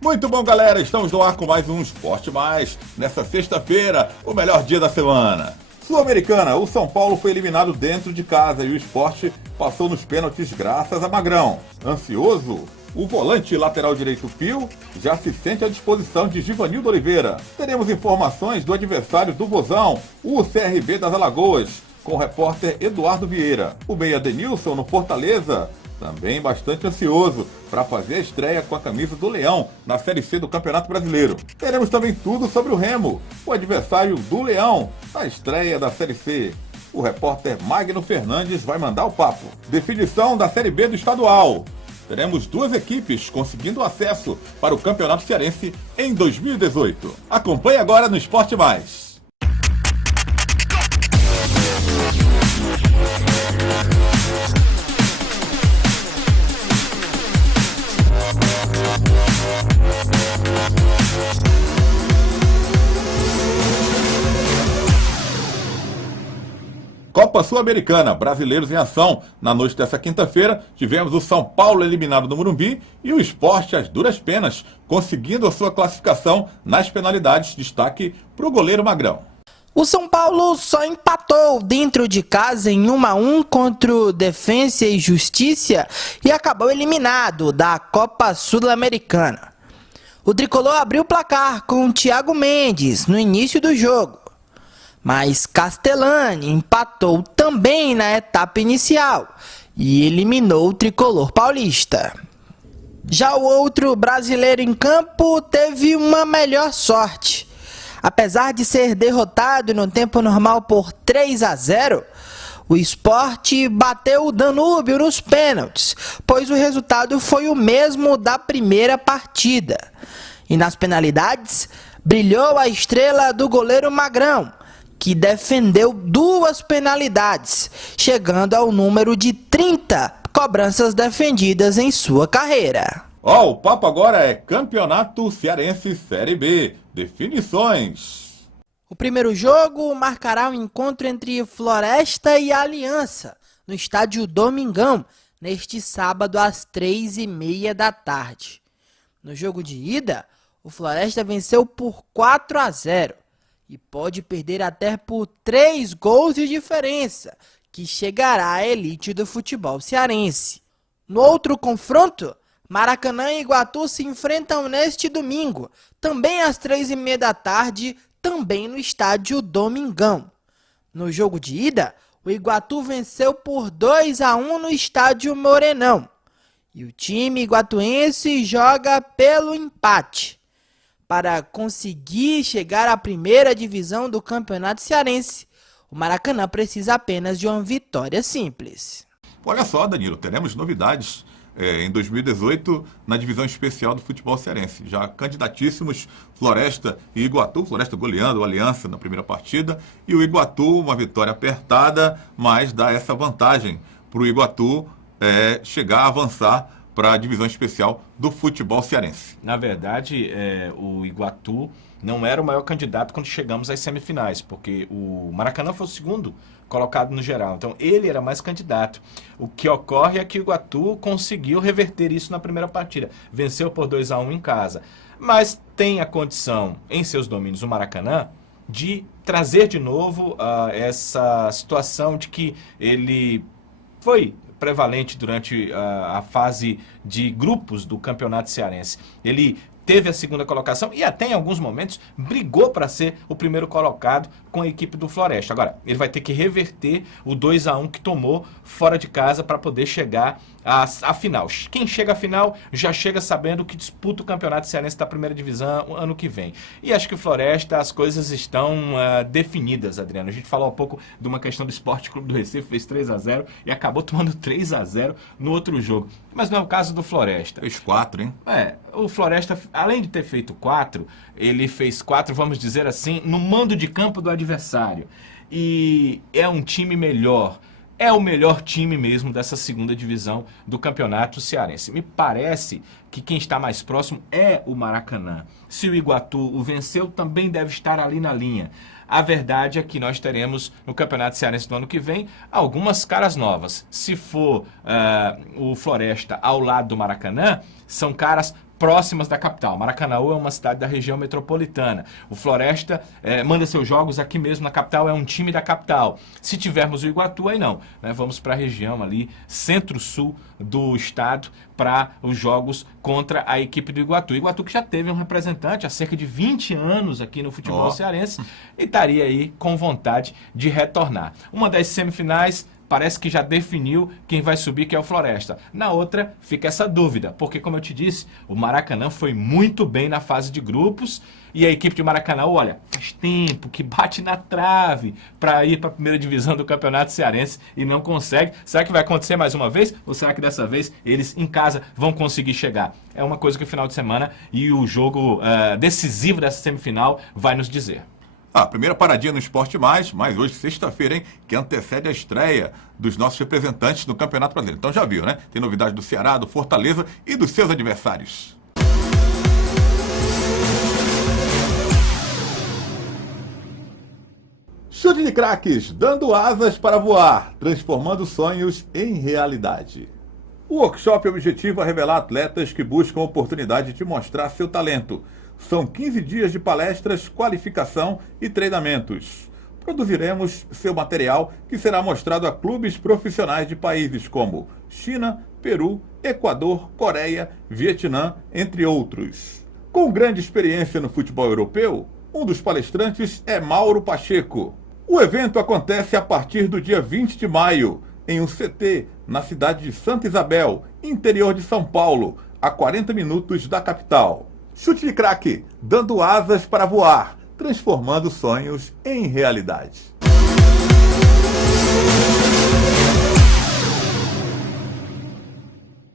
Muito bom, galera, estamos no ar com mais um Esporte Mais, nessa sexta-feira, o melhor dia da semana. Sul-Americana, o São Paulo foi eliminado dentro de casa e o Sport passou nos pênaltis graças a Magrão. Ansioso? O volante lateral direito Pio já se sente à disposição de Givanildo Oliveira. Teremos informações do adversário do Vozão, o CRB das Alagoas, com o repórter Eduardo Vieira. O meia Denilson no Fortaleza, também bastante ansioso para fazer a estreia com a camisa do Leão na Série C do Campeonato Brasileiro. Teremos também tudo sobre o Remo, o adversário do Leão, na estreia da Série C. O repórter Magno Fernandes vai mandar o papo. Definição da Série B do Estadual. Teremos duas equipes conseguindo acesso para o Campeonato Cearense em 2018. Acompanhe agora no Esporte Mais. Copa Sul-Americana, brasileiros em ação. Na noite dessa quinta-feira, tivemos o São Paulo eliminado no Morumbi e o Sport às duras penas, conseguindo a sua classificação nas penalidades. Destaque para o goleiro Magrão. O São Paulo só empatou dentro de casa em 1-1 contra o Defensa e Justiça e acabou eliminado da Copa Sul-Americana. O tricolor abriu o placar com o Thiago Mendes no início do jogo, mas Castellani empatou também na etapa inicial e eliminou o tricolor paulista. Já o outro brasileiro em campo teve uma melhor sorte. Apesar de ser derrotado no tempo normal por 3-0, o Sport bateu o Danúbio nos pênaltis, pois o resultado foi o mesmo da primeira partida. E nas penalidades, brilhou a estrela do goleiro Magrão, que defendeu duas penalidades, chegando ao número de 30 cobranças defendidas em sua carreira. O papo agora é Campeonato Cearense Série B. Definições. O primeiro jogo marcará o encontro entre Floresta e Aliança, no estádio Domingão, neste sábado às 3h30 da tarde. No jogo de ida, o Floresta venceu por 4-0. E pode perder até por 3 gols de diferença, que chegará à elite do futebol cearense. No outro confronto, Maracanã e Iguatu se enfrentam neste domingo, também às 3h30 da tarde, também no estádio Domingão. No jogo de ida, o Iguatu venceu por 2-1 no estádio Morenão. E o time iguatuense joga pelo empate. Para conseguir chegar à primeira divisão do Campeonato Cearense, o Maracanã precisa apenas de uma vitória simples. Olha só, Danilo, teremos novidades em 2018 na divisão especial do futebol cearense. Já candidatíssimos Floresta e Iguatu, Floresta goleando o Aliança na primeira partida, e o Iguatu, uma vitória apertada, mas dá essa vantagem para o Iguatu chegar a avançar para a divisão especial do futebol cearense. Na verdade, o Iguatu não era o maior candidato quando chegamos às semifinais, porque o Maracanã foi o segundo colocado no geral, então ele era mais candidato. O que ocorre é que o Iguatu conseguiu reverter isso na primeira partida, venceu por 2-1 em casa, mas tem a condição, em seus domínios, o Maracanã, de trazer de novo essa situação de que ele foi prevalente durante a fase de grupos do Campeonato Cearense. Ele teve a segunda colocação e até em alguns momentos brigou para ser o primeiro colocado com a equipe do Floresta. Agora, ele vai ter que reverter o 2-1 que tomou fora de casa para poder chegar à final. Quem chega à final já chega sabendo que disputa o Campeonato Cearense da primeira divisão ano que vem. E acho que o Floresta, as coisas estão definidas, Adriano. A gente falou há pouco de uma questão do Esporte Clube do Recife, fez 3-0 e acabou tomando 3-0 no outro jogo. Mas não é o caso do Floresta. Fez 4, hein? O Floresta, além de ter feito 4, ele fez 4, vamos dizer assim, no mando de campo do adversário. E é um time melhor. É o melhor time mesmo dessa segunda divisão do Campeonato Cearense. Me parece que quem está mais próximo é o Maracanã. Se o Iguatu o venceu, também deve estar ali na linha. A verdade é que nós teremos no Campeonato Cearense do ano que vem algumas caras novas. Se for o Floresta ao lado do Maracanã, são caras próximas da capital. Maracanaú é uma cidade da região metropolitana. O Floresta manda seus jogos aqui mesmo na capital, é um time da capital. Se tivermos o Iguatu, aí não, né? Vamos para a região ali, centro-sul do estado, para os jogos contra a equipe do Iguatu. O Iguatu que já teve um representante há cerca de 20 anos aqui no futebol cearense e estaria aí com vontade de retornar. Uma das semifinais parece que já definiu quem vai subir, que é o Floresta. Na outra, fica essa dúvida, porque, como eu te disse, o Maracanã foi muito bem na fase de grupos e a equipe de Maracanã, olha, faz tempo que bate na trave para ir para a primeira divisão do Campeonato Cearense e não consegue. Será que vai acontecer mais uma vez? Ou será que dessa vez eles em casa vão conseguir chegar? É uma coisa que o final de semana e o jogo decisivo dessa semifinal vai nos dizer. Primeira paradinha no Esporte Mais, mas hoje, sexta-feira, hein, que antecede a estreia dos nossos representantes no Campeonato Brasileiro. Então já viu, né? Tem novidade do Ceará, do Fortaleza e dos seus adversários. Chute de craques, dando asas para voar, transformando sonhos em realidade. O workshop objetiva revelar atletas que buscam a oportunidade de mostrar seu talento. São 15 dias de palestras, qualificação e treinamentos. Produziremos seu material que será mostrado a clubes profissionais de países como China, Peru, Equador, Coreia, Vietnã, entre outros. Com grande experiência no futebol europeu, um dos palestrantes é Mauro Pacheco. O evento acontece a partir do dia 20 de maio, em um CT, na cidade de Santa Isabel, interior de São Paulo, a 40 minutos da capital. Chute de craque, dando asas para voar, transformando sonhos em realidade.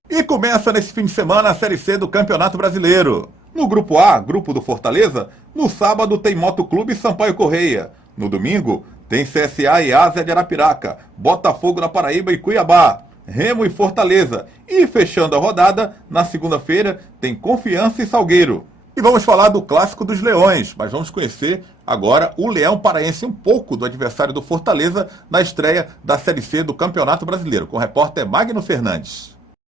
E começa nesse fim de semana a Série C do Campeonato Brasileiro. No Grupo A, grupo do Fortaleza, no sábado tem Motoclube Sampaio Correia. No domingo tem CSA e Ásia de Arapiraca, Botafogo da Paraíba e Cuiabá, Remo e Fortaleza. E fechando a rodada, na segunda-feira, tem Confiança e Salgueiro. E vamos falar do Clássico dos Leões, mas vamos conhecer agora o Leão Paraense, um pouco do adversário do Fortaleza, na estreia da Série C do Campeonato Brasileiro, com o repórter Magno Fernandes.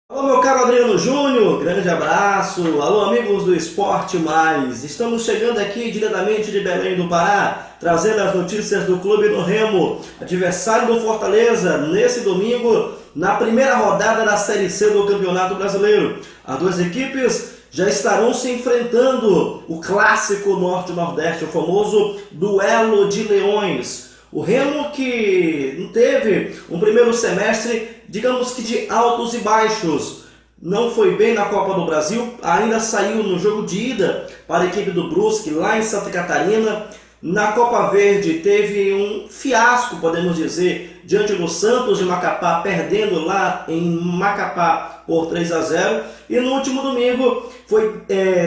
Alô, meu caro Adriano Júnior, grande abraço. Alô, amigos do Esporte Mais. Estamos chegando aqui diretamente de Belém do Pará, trazendo as notícias do Clube do Remo, adversário do Fortaleza, nesse domingo, na primeira rodada da Série C do Campeonato Brasileiro. As duas equipes já estarão se enfrentando, o clássico Norte-Nordeste, o famoso duelo de leões. O Remo que teve um primeiro semestre, digamos que de altos e baixos, não foi bem na Copa do Brasil, ainda saiu no jogo de ida para a equipe do Brusque lá em Santa Catarina. Na Copa Verde teve um fiasco, podemos dizer, diante do Santos de Macapá, perdendo lá em Macapá por 3-0. E no último domingo foi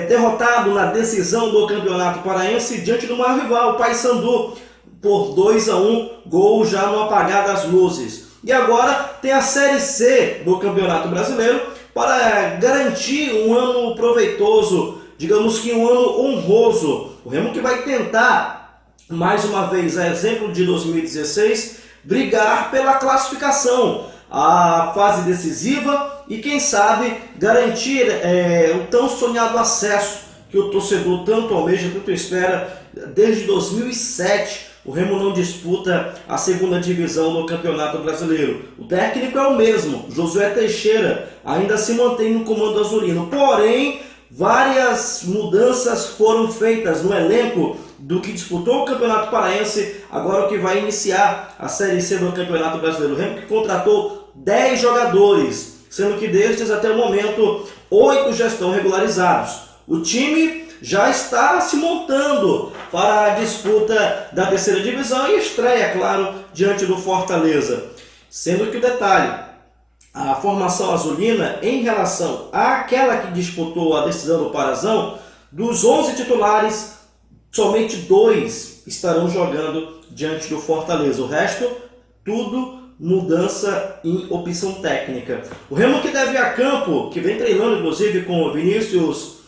derrotado na decisão do Campeonato Paraense diante do maior rival, o Paysandu, por 2-1, gol já no apagar das luzes. E agora tem a Série C do Campeonato Brasileiro para garantir um ano proveitoso, digamos que um ano honroso. O Remo que vai tentar, mais uma vez, a exemplo de 2016, brigar pela classificação, a fase decisiva e, quem sabe, garantir o tão sonhado acesso que o torcedor tanto almeja, tanto espera desde 2007. O Remo não disputa a segunda divisão do Campeonato Brasileiro. O técnico é o mesmo, Josué Teixeira, ainda se mantém no comando azulino. Porém, várias mudanças foram feitas no elenco do que disputou o Campeonato Paraense, agora o que vai iniciar a Série C do Campeonato Brasileiro. O Remo que contratou 10 jogadores, sendo que destes até o momento 8 já estão regularizados. O time já está se montando para a disputa da terceira divisão e estreia, claro, diante do Fortaleza. Sendo que o detalhe, a formação azulina, em relação àquela que disputou a decisão do Parazão, dos 11 titulares, somente 2 estarão jogando diante do Fortaleza. O resto, tudo mudança em opção técnica. O Remo que deve ir a campo, que vem treinando inclusive com o Vinícius,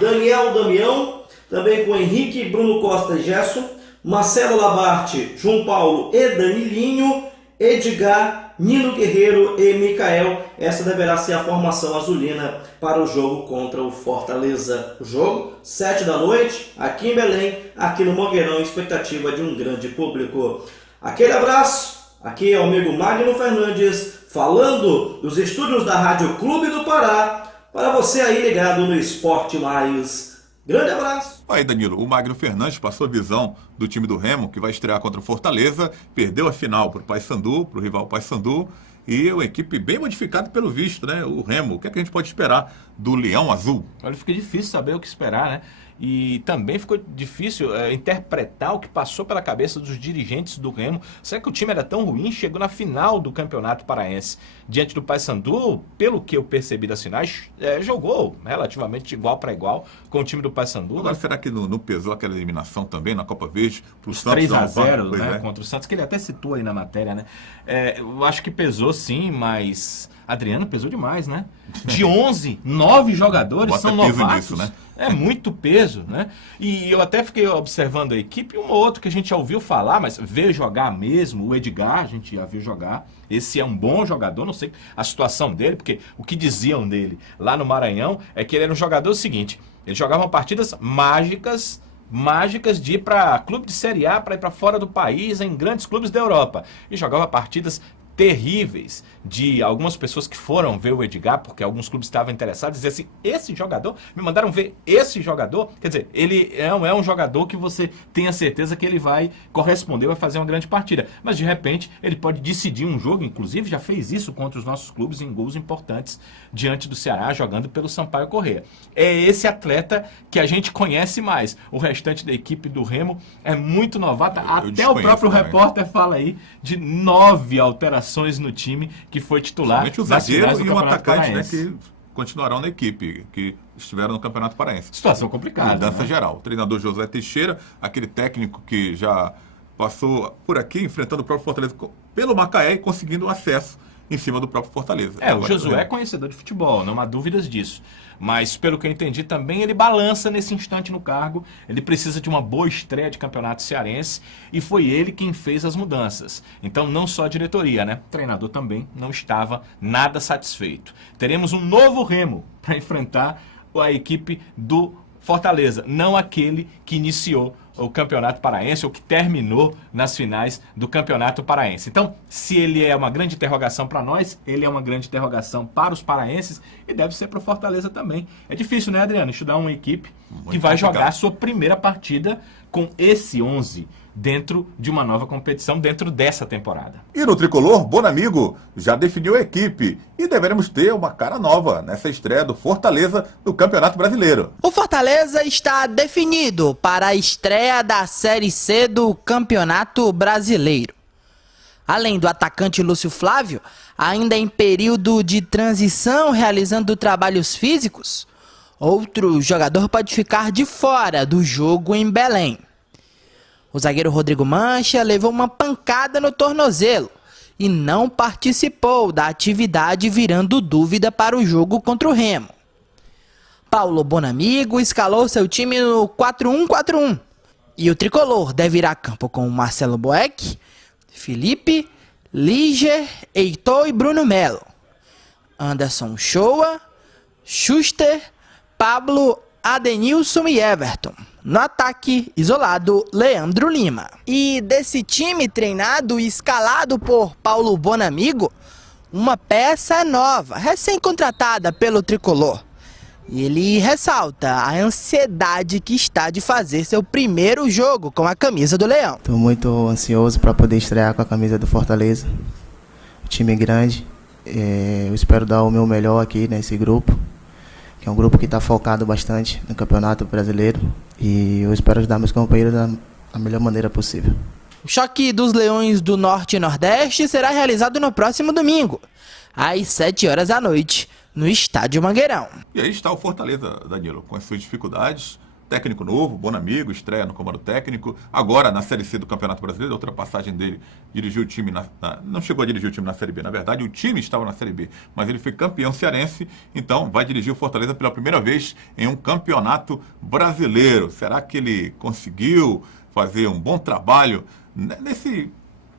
Daniel Damião, também com Henrique, Bruno Costa e Gerson, Marcelo Labarte, João Paulo e Danilinho, Edgar Nino Guerreiro e Mikael. Essa deverá ser a formação azulina para o jogo contra o Fortaleza. O jogo, 7 da noite, aqui em Belém, aqui no Mangueirão, expectativa de um grande público. Aquele abraço, aqui é o amigo Magno Fernandes, falando dos estúdios da Rádio Clube do Pará, para você aí ligado no Esporte Mais. Grande abraço! Aí, Danilo, o Magno Fernandes passou a visão do time do Remo, que vai estrear contra o Fortaleza, perdeu a final para o Paysandu, para o rival Paysandu, e uma equipe bem modificada pelo visto, né? O Remo, o que é que a gente pode esperar do Leão Azul? Olha, fica difícil saber o que esperar, né? E também ficou difícil interpretar o que passou pela cabeça dos dirigentes do Remo. Será que o time era tão ruim? Chegou na final do Campeonato Paraense diante do Paysandu, pelo que eu percebi das finais, jogou relativamente igual para igual com o time do Paysandu. Agora, né? será que não pesou aquela eliminação também na Copa Verde para o Santos? 3-0, né, contra o Santos, que ele até citou aí na matéria, né? Eu acho que pesou sim, mas Adriano pesou demais, né? De 11, 9 jogadores Bota são peso novatos. nisso, né? É muito peso, né? E eu até fiquei observando a equipe, um ou outro que a gente já ouviu falar, mas ver jogar mesmo, o Edgar, a gente já viu jogar. Esse é um bom jogador, não sei a situação dele, porque o que diziam dele lá no Maranhão é que ele era um jogador seguinte, ele jogava partidas mágicas de ir para clube de Série A, para ir para fora do país, em grandes clubes da Europa. E jogava partidas terríveis de algumas pessoas que foram ver o Edgar, porque alguns clubes estavam interessados, dizer assim, esse jogador, me mandaram ver esse jogador, quer dizer, ele é um jogador que você tem a certeza que ele vai corresponder, vai fazer uma grande partida, mas de repente ele pode decidir um jogo, inclusive já fez isso contra os nossos clubes em gols importantes diante do Ceará, jogando pelo Sampaio Corrêa. É esse atleta que a gente conhece mais, o restante da equipe do Remo é muito novata, até o próprio também. Repórter fala aí de 9 alterações no time que foi titular. Somente o das finais zagueiro do e o Campeonato atacante, né, Paraense. que continuarão na equipe, que estiveram no Campeonato Paraense. Situação complicada. Mudança né? geral. O treinador José Teixeira, aquele técnico que já passou por aqui, enfrentando o próprio Fortaleza pelo Macaé e conseguindo acesso em cima do próprio Fortaleza. O Josué é conhecedor de futebol, não há dúvidas disso. Mas, pelo que eu entendi, também ele balança nesse instante no cargo. Ele precisa de uma boa estreia de campeonato cearense e foi ele quem fez as mudanças. Então, não só a diretoria, né? O treinador também não estava nada satisfeito. Teremos um novo Remo para enfrentar a equipe do Fortaleza, não aquele que iniciou o Campeonato Paraense ou que terminou nas finais do Campeonato Paraense. Então, se ele é uma grande interrogação para nós, ele é uma grande interrogação para os paraenses e deve ser para o Fortaleza também. É difícil, né, Adriano? Estudar uma equipe que vai jogar a sua primeira partida com esse 11 dentro de uma nova competição, dentro dessa temporada. E no Tricolor, Bonamigo já definiu a equipe e deveremos ter uma cara nova nessa estreia do Fortaleza no Campeonato Brasileiro. O Fortaleza está definido para a estreia da Série C do Campeonato Brasileiro. Além do atacante Lúcio Flávio, ainda em período de transição realizando trabalhos físicos, outro jogador pode ficar de fora do jogo em Belém. O zagueiro Rodrigo Mancha levou uma pancada no tornozelo e não participou da atividade, virando dúvida para o jogo contra o Remo. Paulo Bonamigo escalou seu time no 4-1-4-1 e o tricolor deve ir a campo com Marcelo Boeck, Felipe, Líger, Heitor e Bruno Melo, Anderson Shoa, Schuster, Pablo, Adenilson e Everton. No ataque, isolado, Leandro Lima. E desse time treinado e escalado por Paulo Bonamigo, uma peça nova, recém-contratada pelo tricolor. E ele ressalta a ansiedade que está de fazer seu primeiro jogo com a camisa do Leão. Estou muito ansioso para poder estrear com a camisa do Fortaleza. Um time grande. Eu espero dar o meu melhor aqui nesse grupo, que é um grupo que está focado bastante no Campeonato Brasileiro. E eu espero ajudar meus companheiros da melhor maneira possível. O choque dos Leões do Norte e Nordeste será realizado no próximo domingo, às 7 horas da noite, no Estádio Mangueirão. E aí está o Fortaleza, Danilo, com as suas dificuldades. Técnico novo, Bonamigo, estreia no comando técnico. Agora, na Série C do Campeonato Brasileiro, outra passagem dele, dirigiu o time não chegou a dirigir o time na Série B. Na verdade, o time estava na Série B, mas ele foi campeão cearense, então vai dirigir o Fortaleza pela primeira vez em um campeonato brasileiro. Será que ele conseguiu fazer um bom trabalho nesse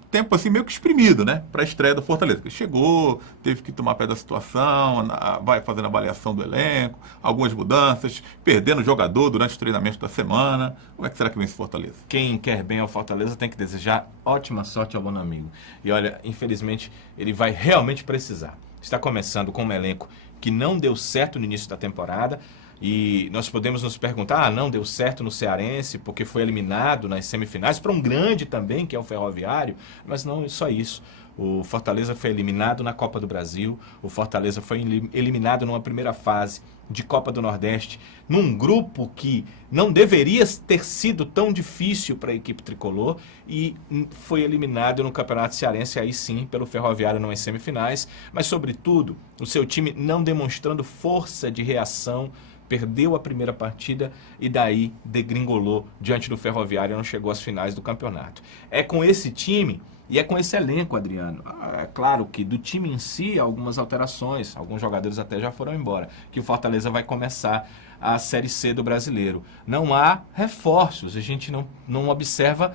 tempo assim meio que exprimido, né, para a estreia do Fortaleza. Ele chegou, teve que tomar pé da situação, vai fazendo avaliação do elenco, algumas mudanças, perdendo o jogador durante os treinamentos da semana. Como é que será que vem esse Fortaleza? Quem quer bem ao Fortaleza tem que desejar ótima sorte ao Bonamigo. E olha, infelizmente, ele vai realmente precisar. Está começando com um elenco que não deu certo no início da temporada. E nós podemos nos perguntar, não deu certo no Cearense porque foi eliminado nas semifinais, para um grande também, que é o Ferroviário, mas não é só isso. O Fortaleza foi eliminado na Copa do Brasil, o Fortaleza foi eliminado numa primeira fase de Copa do Nordeste, num grupo que não deveria ter sido tão difícil para a equipe tricolor, e foi eliminado no Campeonato Cearense, aí sim, pelo Ferroviário nas semifinais, mas sobretudo, o seu time não demonstrando força de reação, perdeu a primeira partida e daí degringolou diante do Ferroviário e não chegou às finais do campeonato. É com esse time e é com esse elenco, Adriano. É claro que do time em si, algumas alterações, alguns jogadores até já foram embora, que o Fortaleza vai começar a Série C do Brasileiro. Não há reforços, a gente não observa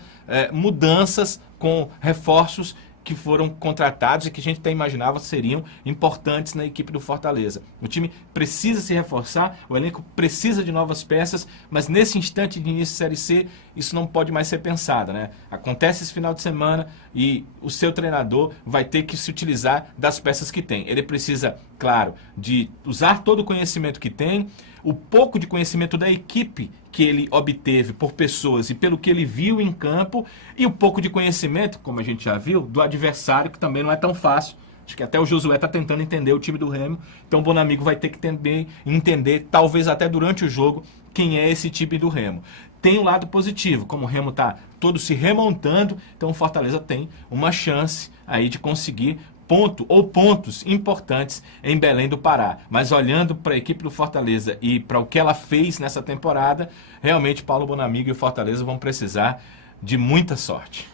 mudanças com reforços que foram contratados e que a gente até imaginava seriam importantes na equipe do Fortaleza. O time precisa se reforçar, o elenco precisa de novas peças, mas nesse instante de início de Série C, isso não pode mais ser pensado, né? Acontece esse final de semana e o seu treinador vai ter que se utilizar das peças que tem. Ele precisa, claro, de usar todo o conhecimento que tem, o pouco de conhecimento da equipe que ele obteve por pessoas e pelo que ele viu em campo, e o pouco de conhecimento, como a gente já viu, do adversário, que também não é tão fácil. Acho que até o Josué está tentando entender o time do Remo, então o Bonamigo vai ter que também entender, talvez até durante o jogo, quem é esse time do Remo. Tem um lado positivo, como o Remo está todo se remontando, então o Fortaleza tem uma chance aí de conseguir pontos importantes em Belém do Pará. Mas olhando para a equipe do Fortaleza e para o que ela fez nessa temporada, realmente Paulo Bonamigo e o Fortaleza vão precisar de muita sorte.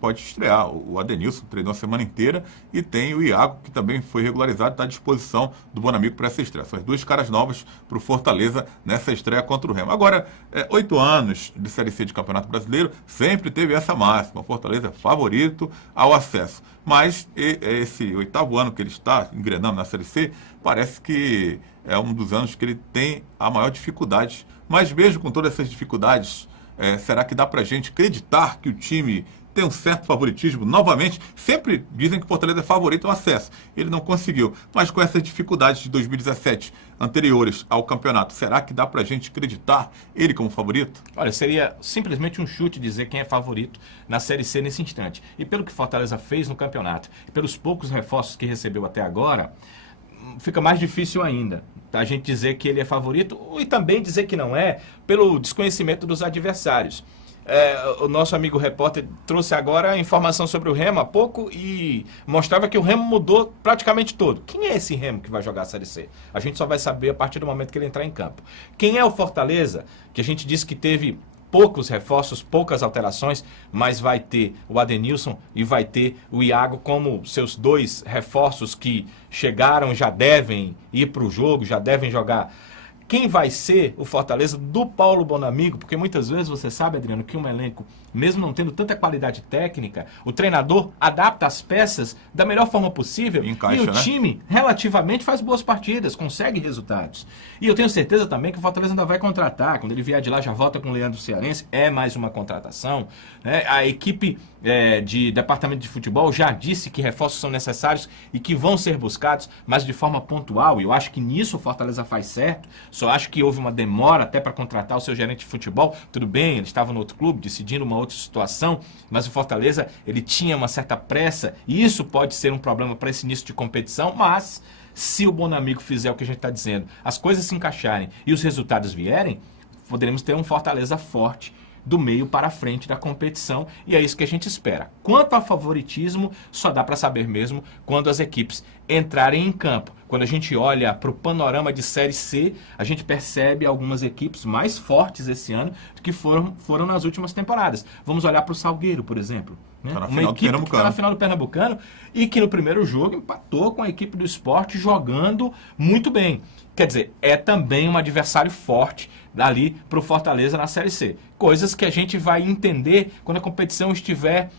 Pode estrear. O Adenilson treinou a semana inteira e tem o Iago, que também foi regularizado, está à disposição do Bonamigo para essa estreia. São as duas caras novas para o Fortaleza nessa estreia contra o Remo. Agora, 8 anos de Série C de Campeonato Brasileiro, sempre teve essa máxima. O Fortaleza é favorito ao acesso. Mas esse 8º ano que ele está engrenando na Série C, parece que é um dos anos que ele tem a maior dificuldade. Mas mesmo com todas essas dificuldades, será que dá para a gente acreditar que o time tem um certo favoritismo? Novamente, sempre dizem que o Fortaleza é favorito ao acesso. Ele não conseguiu. Mas com essas dificuldades de 2017, anteriores ao campeonato, será que dá pra gente acreditar ele como favorito? Olha, seria simplesmente um chute dizer quem é favorito na Série C nesse instante. E pelo que Fortaleza fez no campeonato, e pelos poucos reforços que recebeu até agora, fica mais difícil ainda a gente dizer que ele é favorito e também dizer que não é, pelo desconhecimento dos adversários. O nosso amigo repórter trouxe agora a informação sobre o Remo há pouco e mostrava que o Remo mudou praticamente todo. Quem é esse Remo que vai jogar a Série C? A gente só vai saber a partir do momento que ele entrar em campo. Quem é o Fortaleza, que a gente disse que teve poucos reforços, poucas alterações, mas vai ter o Adenilson e vai ter o Iago como seus dois reforços que chegaram, já devem ir para o jogo, já devem jogar. Quem vai ser o Fortaleza do Paulo Bonamigo? Porque muitas vezes você sabe, Adriano, que um elenco, mesmo não tendo tanta qualidade técnica, o treinador adapta as peças da melhor forma possível Encaixa, e o time relativamente faz boas partidas, consegue resultados. E eu tenho certeza também que o Fortaleza ainda vai contratar. Quando ele vier de lá, já volta com o Leandro Cearense, é mais uma contratação. A equipe de departamento de futebol já disse que reforços são necessários e que vão ser buscados, mas de forma pontual. E eu acho que nisso o Fortaleza faz certo. Só acho que houve uma demora até para contratar o seu gerente de futebol. Tudo bem, ele estava no outro clube, decidindo uma outra situação, mas o Fortaleza, ele tinha uma certa pressa, e isso pode ser um problema para esse início de competição, mas se o Bonamigo fizer o que a gente está dizendo, as coisas se encaixarem e os resultados vierem, poderemos ter um Fortaleza forte do meio para a frente da competição, e é isso que a gente espera. Quanto ao favoritismo, só dá para saber mesmo quando as equipes entrarem em campo. Quando a gente olha para o panorama de Série C, a gente percebe algumas equipes mais fortes esse ano do que foram nas últimas temporadas. Vamos olhar para o Salgueiro, por exemplo. Né? Uma equipe que está na final do Pernambucano e que no primeiro jogo empatou com a equipe do Sport jogando muito bem. Quer dizer, é também um adversário forte ali para o Fortaleza na Série C. Coisas que a gente vai entender quando a competição estiver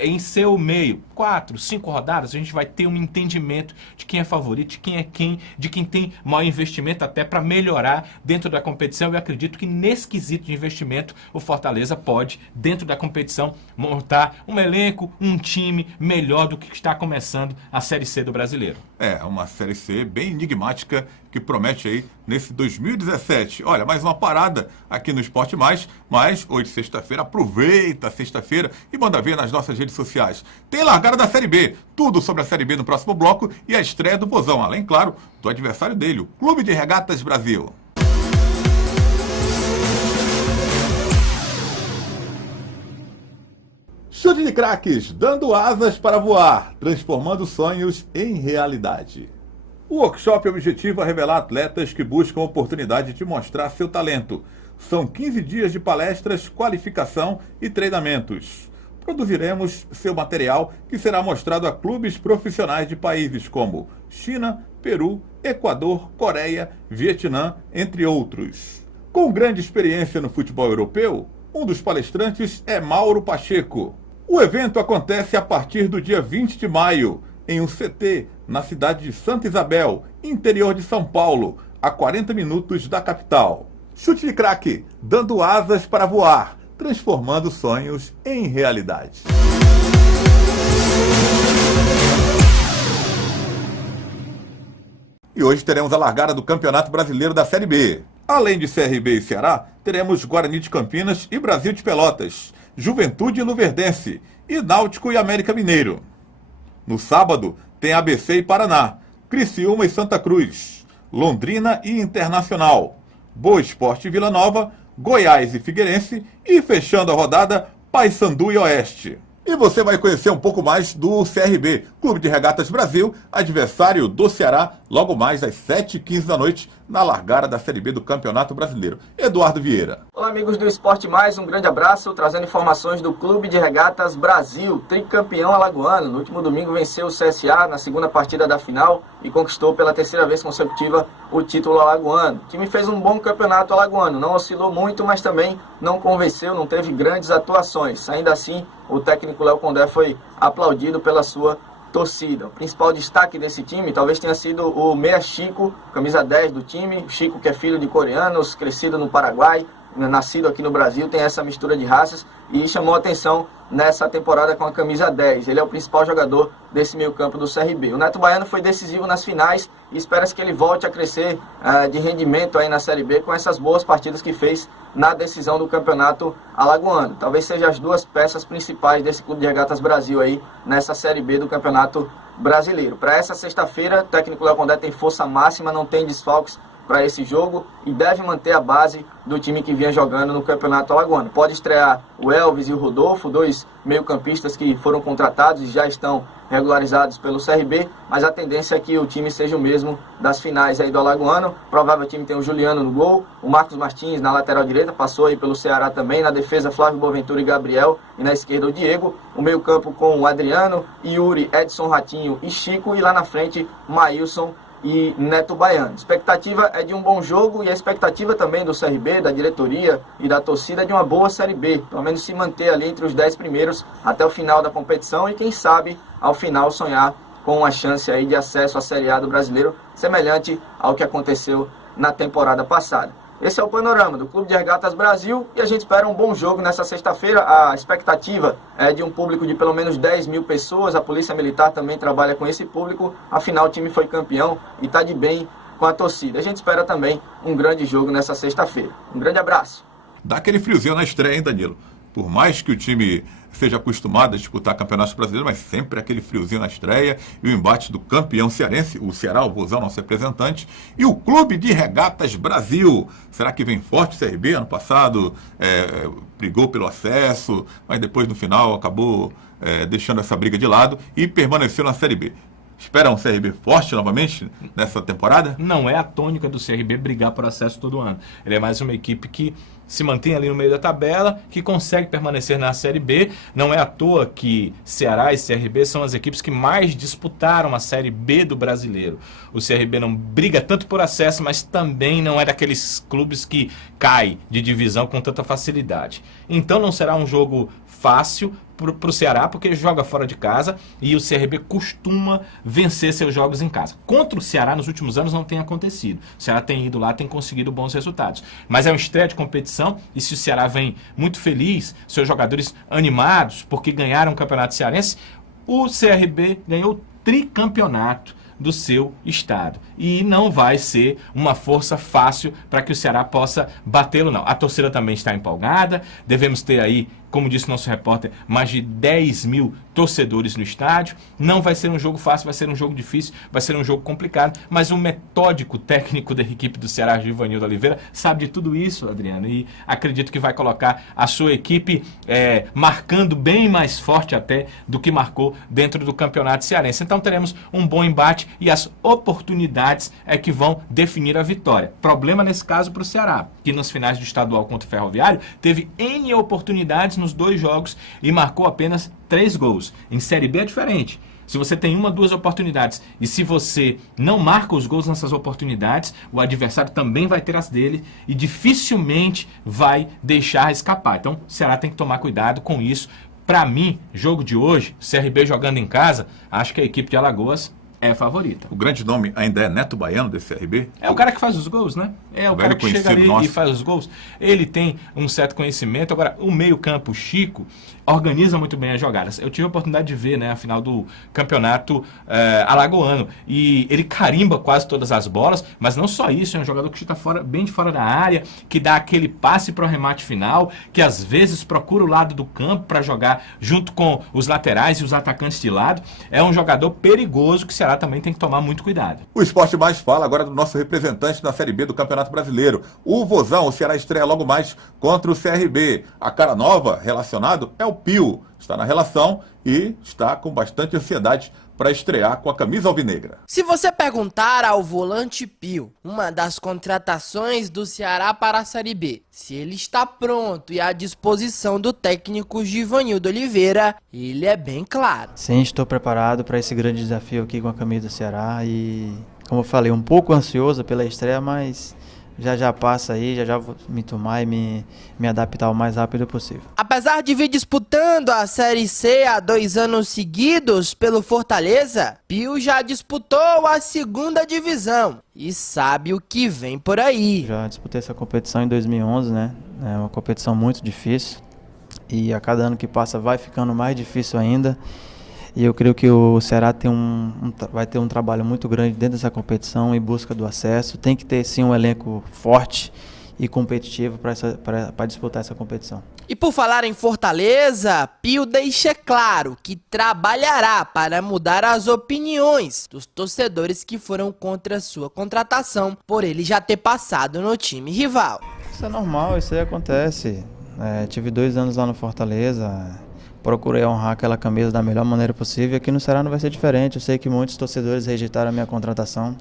em seu meio, 4, 5 rodadas, a gente vai ter um entendimento de quem é favorito, de quem é quem, de quem tem maior investimento até para melhorar dentro da competição. Eu acredito que nesse quesito de investimento o Fortaleza pode, dentro da competição, montar um elenco, um time melhor do que está começando a Série C do Brasileiro. É, uma Série C bem enigmática que promete aí nesse 2017. Olha, mais uma parada aqui no Esporte Mais, mas hoje, sexta-feira, aproveita a sexta-feira e manda ver nas nossas redes sociais. Tem largada da Série B, tudo sobre a Série B no próximo bloco e a estreia do Vozão, além, claro, do adversário dele, o Clube de Regatas Brasil. Chute de craques, dando asas para voar, transformando sonhos em realidade. O workshop objetiva revelar atletas que buscam a oportunidade de mostrar seu talento. São 15 dias de palestras, qualificação e treinamentos. Produziremos seu material que será mostrado a clubes profissionais de países como China, Peru, Equador, Coreia, Vietnã, entre outros. Com grande experiência no futebol europeu, um dos palestrantes é Mauro Pacheco. O evento acontece a partir do dia 20 de maio, em um CT, na cidade de Santa Isabel, interior de São Paulo, a 40 minutos da capital. Chute de craque, dando asas para voar, transformando sonhos em realidade. E hoje teremos a largada do Campeonato Brasileiro da Série B. Além de CRB e Ceará, teremos Guarani de Campinas e Brasil de Pelotas, Juventude e Luverdense, e Náutico e América Mineiro. No sábado, tem ABC e Paraná, Criciúma e Santa Cruz, Londrina e Internacional, Boa Esporte e Vila Nova, Goiás e Figueirense e, fechando a rodada, Paysandu e Oeste. E você vai conhecer um pouco mais do CRB, Clube de Regatas Brasil, adversário do Ceará, logo mais às 7h15 da noite, na largada da Série B do Campeonato Brasileiro. Eduardo Vieira. Olá, amigos do Esporte Mais, um grande abraço, trazendo informações do Clube de Regatas Brasil, tricampeão alagoano. No último domingo venceu o CSA na segunda partida da final e conquistou pela terceira vez consecutiva o título alagoano. O time fez um bom campeonato alagoano, não oscilou muito, mas também não convenceu, não teve grandes atuações. Ainda assim, o técnico Léo Condé foi aplaudido pela sua torcida. O principal destaque desse time talvez tenha sido o meia Chico, camisa 10 do time. O Chico, que é filho de coreanos, crescido no Paraguai, nascido aqui no Brasil, tem essa mistura de raças e chamou a atenção nessa temporada com a camisa 10. Ele é o principal jogador desse meio campo do CRB. O Neto Baiano foi decisivo nas finais e espera-se que ele volte a crescer de rendimento aí na Série B com essas boas partidas que fez na decisão do campeonato alagoano. Talvez sejam as duas peças principais desse Clube de Regatas Brasil aí nessa Série B do Campeonato Brasileiro. Para essa sexta-feira, o técnico Léo Condé tem força máxima, não tem desfalques para esse jogo e deve manter a base do time que vinha jogando no Campeonato Alagoano. Pode estrear o Elvis e o Rodolfo, dois meio-campistas que foram contratados e já estão regularizados pelo CRB, mas a tendência é que o time seja o mesmo das finais aí do Alagoano. Provável time tem o Juliano no gol, o Marcos Martins na lateral direita, passou aí pelo Ceará também, na defesa Flávio Boaventura e Gabriel, e na esquerda o Diego, o meio-campo com o Adriano, Yuri, Edson Ratinho e Chico, e lá na frente Maílson e Neto Baiano. A expectativa é de um bom jogo e a expectativa também do CRB, da diretoria e da torcida é de uma boa Série B, pelo menos se manter ali entre os 10 primeiros até o final da competição e quem sabe ao final sonhar com uma chance aí de acesso à Série A do Brasileiro, semelhante ao que aconteceu na temporada passada. Esse é o panorama do Clube de Regatas Brasil e a gente espera um bom jogo nessa sexta-feira. A expectativa é de um público de pelo menos 10 mil pessoas. A Polícia Militar também trabalha com esse público. Afinal, o time foi campeão e está de bem com a torcida. A gente espera também um grande jogo nessa sexta-feira. Um grande abraço. Dá aquele friozinho na estreia, hein, Danilo? Por mais que o time seja acostumado a disputar campeonatos brasileiros, mas sempre aquele friozinho na estreia e o embate do campeão cearense, o Ceará, o Vozão, nosso representante, e o Clube de Regatas Brasil. Será que vem forte o CRB? Ano passado brigou pelo acesso, mas depois no final acabou deixando essa briga de lado e permaneceu na Série B. Espera um CRB forte novamente nessa temporada? Não é a tônica do CRB brigar por acesso todo ano. Ele é mais uma equipe que se mantém ali no meio da tabela, que consegue permanecer na Série B. Não é à toa que Ceará e CRB são as equipes que mais disputaram a Série B do Brasileiro. O CRB não briga tanto por acesso, mas também não é daqueles clubes que cai de divisão com tanta facilidade. Então não será um jogo fácil para o Ceará, porque joga fora de casa e o CRB costuma vencer seus jogos em casa. Contra o Ceará nos últimos anos não tem acontecido. O Ceará tem ido lá, tem conseguido bons resultados. Mas é uma estreia de competição e se o Ceará vem muito feliz, seus jogadores animados porque ganharam o Campeonato Cearense, o CRB ganhou o tricampeonato do seu estado. E não vai ser uma força fácil para que o Ceará possa batê-lo, não. A torcida também está empolgada, devemos ter aí, como disse o nosso repórter, mais de 10 mil torcedores no estádio. Não vai ser um jogo fácil, vai ser um jogo difícil, vai ser um jogo complicado, mas o metódico técnico da equipe do Ceará, Givanildo Oliveira, sabe de tudo isso, Adriano, e acredito que vai colocar a sua equipe marcando bem mais forte até do que marcou dentro do Campeonato Cearense. Então teremos um bom embate e as oportunidades é que vão definir a vitória. Problema nesse caso para o Ceará, que nos finais do estadual contra o Ferroviário teve N oportunidades nos 2 jogos e marcou apenas 3 gols. Em Série B é diferente. Se você tem 1, 2 oportunidades e se você não marca os gols nessas oportunidades, o adversário também vai ter as dele e dificilmente vai deixar escapar. Então o Ceará tem que tomar cuidado com isso. Para mim, jogo de hoje, CRB jogando em casa, acho que a equipe de Alagoas é a favorita. O grande nome ainda é Neto Baiano desse CRB? É o cara que faz os gols, né? É o cara que chega ali e faz os gols. Ele tem um certo conhecimento. Agora, o meio-campo, Chico, organiza muito bem as jogadas. Eu tive a oportunidade de ver, né, a final do campeonato alagoano. E ele carimba quase todas as bolas, mas não só isso, é um jogador que chuta bem de fora da área, que dá aquele passe para o remate final, que às vezes procura o lado do campo para jogar junto com os laterais e os atacantes de lado. É um jogador perigoso que o Ceará também tem que tomar muito cuidado. O Esporte Mais fala agora do nosso representante na Série B do Campeonato Brasileiro. O Vozão, o Ceará estreia logo mais contra o CRB. A cara nova relacionado é o Pio. Está na relação e está com bastante ansiedade para estrear com a camisa alvinegra. Se você perguntar ao volante Pio, uma das contratações do Ceará para a Série B, se ele está pronto e à disposição do técnico Givanildo Oliveira, ele é bem claro. Sim, estou preparado para esse grande desafio aqui com a camisa do Ceará e, como eu falei, um pouco ansioso pela estreia, mas já passa aí, já vou me tomar e me adaptar o mais rápido possível. Apesar de vir disputando a Série C há 2 anos seguidos pelo Fortaleza, Pio já disputou a 2ª divisão e sabe o que vem por aí. Já disputei essa competição em 2011, né? É uma competição muito difícil e a cada ano que passa vai ficando mais difícil ainda. E eu creio que o Ceará vai ter um trabalho muito grande dentro dessa competição em busca do acesso. Tem que ter sim um elenco forte e competitivo para disputar essa competição. E por falar em Fortaleza, Pio deixa claro que trabalhará para mudar as opiniões dos torcedores que foram contra sua contratação, por ele já ter passado no time rival. Isso é normal, isso aí acontece. Tive 2 anos lá no Fortaleza. Procurei honrar aquela camisa da melhor maneira possível. Aqui no Ceará não vai ser diferente. Eu sei que muitos torcedores rejeitaram a minha contratação,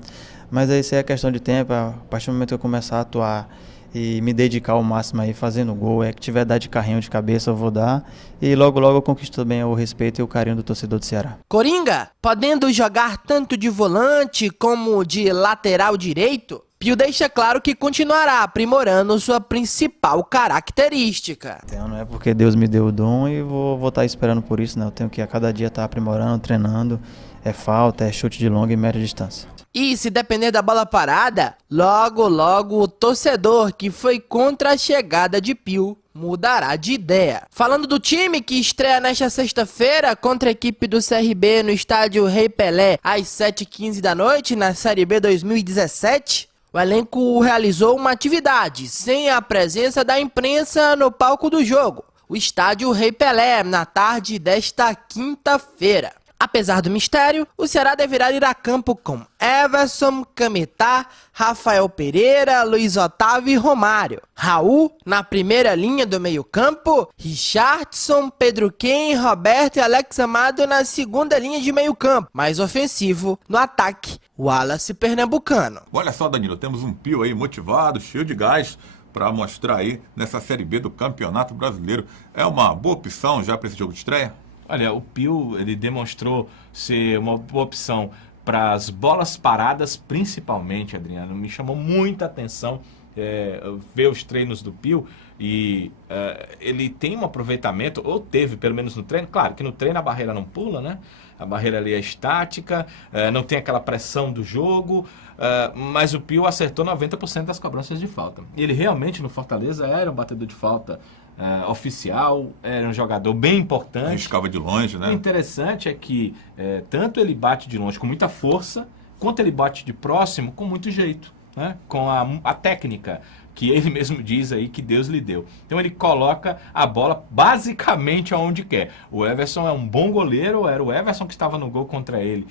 mas isso é questão de tempo. A partir do momento que eu começar a atuar e me dedicar ao máximo aí, fazendo gol, que tiver dar de carrinho de cabeça eu vou dar, e logo eu conquisto também o respeito e o carinho do torcedor do Ceará. Coringa, podendo jogar tanto de volante como de lateral direito, Pio deixa claro que continuará aprimorando sua principal característica. Então, não é porque Deus me deu o dom e vou estar esperando por isso, né? Eu tenho que a cada dia estar aprimorando, treinando, é falta, é chute de longa e média distância. E se depender da bola parada, logo o torcedor que foi contra a chegada de Pio mudará de ideia. Falando do time que estreia nesta sexta-feira contra a equipe do CRB no estádio Rei Pelé às 7h15 da noite na Série B 2017, o elenco realizou uma atividade sem a presença da imprensa no palco do jogo, o estádio Rei Pelé, na tarde desta quinta-feira. Apesar do mistério, o Ceará deverá ir a campo com Everson, Cametá, Rafael Pereira, Luiz Otávio e Romário. Raul na primeira linha do meio-campo, Richardson, Pedro Ken, Roberto e Alex Amado na segunda linha de meio-campo. Mais ofensivo no ataque, Wallace Pernambucano. Olha só, Danilo, temos um Pio aí motivado, cheio de gás, para mostrar aí nessa Série B do Campeonato Brasileiro. É uma boa opção já para esse jogo de estreia? Olha, o Pio, ele demonstrou ser uma boa opção para as bolas paradas, principalmente, Adriano. Me chamou muita atenção ver os treinos do Pio e ele tem um aproveitamento, ou teve pelo menos no treino. Claro que no treino a barreira não pula, né? A barreira ali é estática, não tem aquela pressão do jogo, mas o Pio acertou 90% das cobranças de falta. Ele realmente no Fortaleza era um batedor de falta oficial, era um jogador bem importante. Arriscava de longe, né? O interessante é que tanto ele bate de longe com muita força, quanto ele bate de próximo com muito jeito, né? Com a técnica que ele mesmo diz aí que Deus lhe deu. Então ele coloca a bola basicamente aonde quer. O Everson é um bom goleiro, era o Everson que estava no gol contra ele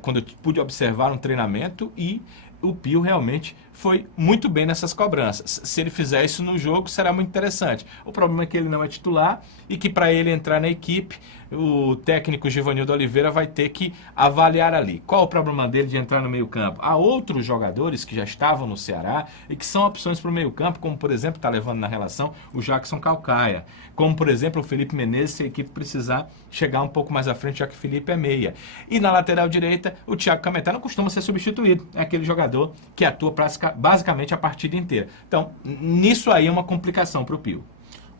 quando eu pude observar um treinamento, e o Pio realmente foi muito bem nessas cobranças. Se ele fizer isso no jogo, será muito interessante. O problema é que ele não é titular e que para ele entrar na equipe, o técnico Givanildo Oliveira vai ter que avaliar ali. Qual o problema dele de entrar no meio-campo? Há outros jogadores que já estavam no Ceará e que são opções para o meio-campo, como por exemplo, está levando na relação o Jackson Calcaia, como por exemplo o Felipe Menezes, se a equipe precisar chegar um pouco mais à frente, já que o Felipe é meia. E na lateral direita, o Thiago Cametá não costuma ser substituído. É aquele jogador que atua basicamente a partida inteira. Então, nisso aí é uma complicação para o Pio.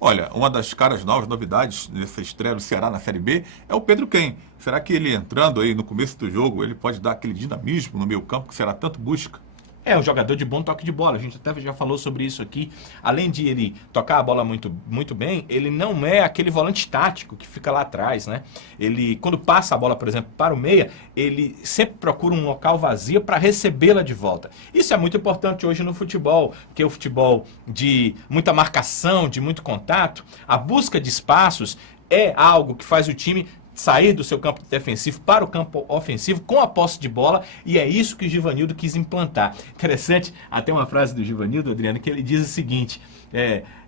Olha, uma das caras novas, novidades dessa estreia do Ceará na Série B é o Pedro Quem. Será que ele entrando aí no começo do jogo, ele pode dar aquele dinamismo no meio campo que o Ceará tanto busca? É um jogador de bom toque de bola, a gente até já falou sobre isso aqui. Além de ele tocar a bola muito, muito bem, ele não é aquele volante tático que fica lá atrás, né? Ele, quando passa a bola, por exemplo, para o meia, ele sempre procura um local vazio para recebê-la de volta. Isso é muito importante hoje no futebol, porque o futebol de muita marcação, de muito contato, a busca de espaços é algo que faz o time sair do seu campo defensivo para o campo ofensivo com a posse de bola, e é isso que o Givanildo quis implantar. Interessante, até uma frase do Givanildo, Adriano, que ele diz o seguinte: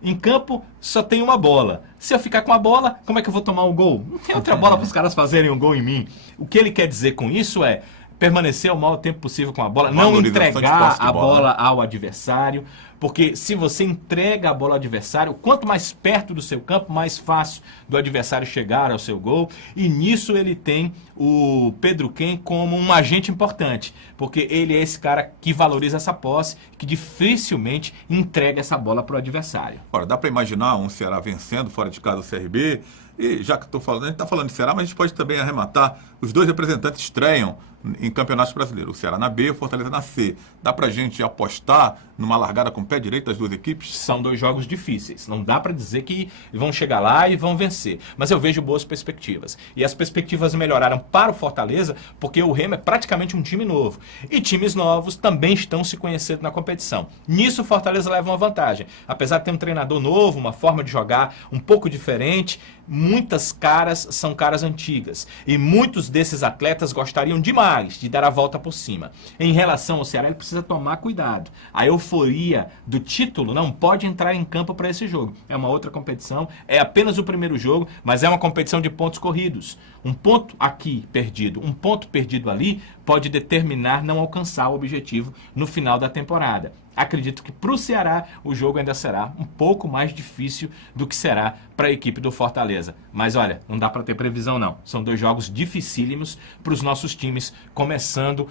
em campo só tem uma bola. Se eu ficar com a bola, como é que eu vou tomar um gol? Não tem outra bola para os caras fazerem um gol em mim. O que ele quer dizer com isso é permanecer o maior tempo possível com a bola, não entregar a bola ao adversário, porque se você entrega a bola ao adversário, quanto mais perto do seu campo, mais fácil do adversário chegar ao seu gol, e nisso ele tem o Pedro Quem como um agente importante, porque ele é esse cara que valoriza essa posse, que dificilmente entrega essa bola para o adversário. Ora, dá para imaginar um Ceará vencendo fora de casa o CRB? E já que estou falando, a gente está falando de Ceará, mas a gente pode também arrematar, os dois representantes estreiam em campeonatos brasileiros, o Ceará na B e o Fortaleza na C. Dá pra gente apostar numa largada com o pé direito das duas equipes? São dois jogos difíceis, não dá pra dizer que vão chegar lá e vão vencer, mas eu vejo boas perspectivas. E as perspectivas melhoraram para o Fortaleza porque o Remo é praticamente um time novo. E times novos também estão se conhecendo na competição. Nisso o Fortaleza leva uma vantagem. Apesar de ter um treinador novo, uma forma de jogar um pouco diferente, muitas caras são caras antigas. E muitos desses atletas gostariam demais de dar a volta por cima. Em relação ao Ceará, ele precisa tomar cuidado. A euforia do título não pode entrar em campo para esse jogo. É uma outra competição, é apenas o primeiro jogo, mas é uma competição de pontos corridos. Um ponto aqui perdido, um ponto perdido ali, pode determinar não alcançar o objetivo no final da temporada. Acredito que para o Ceará o jogo ainda será um pouco mais difícil do que será para a equipe do Fortaleza. Mas olha, não dá para ter previsão não. São dois jogos dificílimos para os nossos times, começando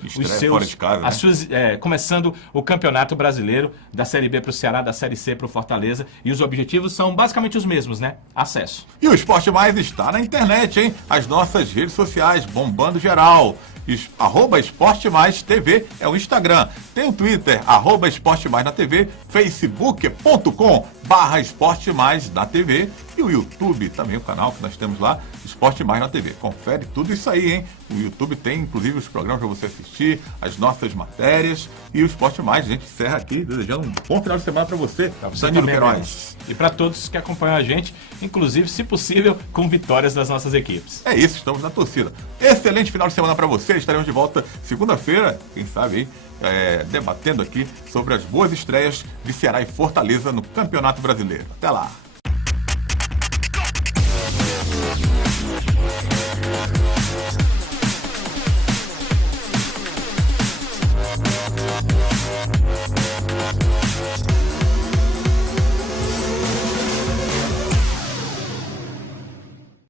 fora de casa, né? Começando o Campeonato Brasileiro, da Série B para o Ceará, da Série C para o Fortaleza. E os objetivos são basicamente os mesmos, né? Acesso. E o Esporte Mais está na internet, hein? As nossas redes sociais, bombando geral. @Esporte Mais TV é o Instagram. Tem o Twitter, @Esporte Mais na TV, facebook.com/Esporte Mais na TV e o YouTube também, o canal que nós temos lá, Esporte Mais na TV. Confere tudo isso aí, hein? O YouTube tem inclusive os programas para você assistir, as nossas matérias e o Esporte Mais. A gente encerra aqui desejando um bom final de semana para você, Danilo Queiroz. E para todos que acompanham a gente, inclusive, se possível, com vitórias das nossas equipes. É isso, estamos na torcida. Excelente final de semana para você. Estaremos de volta segunda-feira, quem sabe aí, debatendo aqui sobre as boas estreias de Ceará e Fortaleza no Campeonato Brasileiro. Até lá!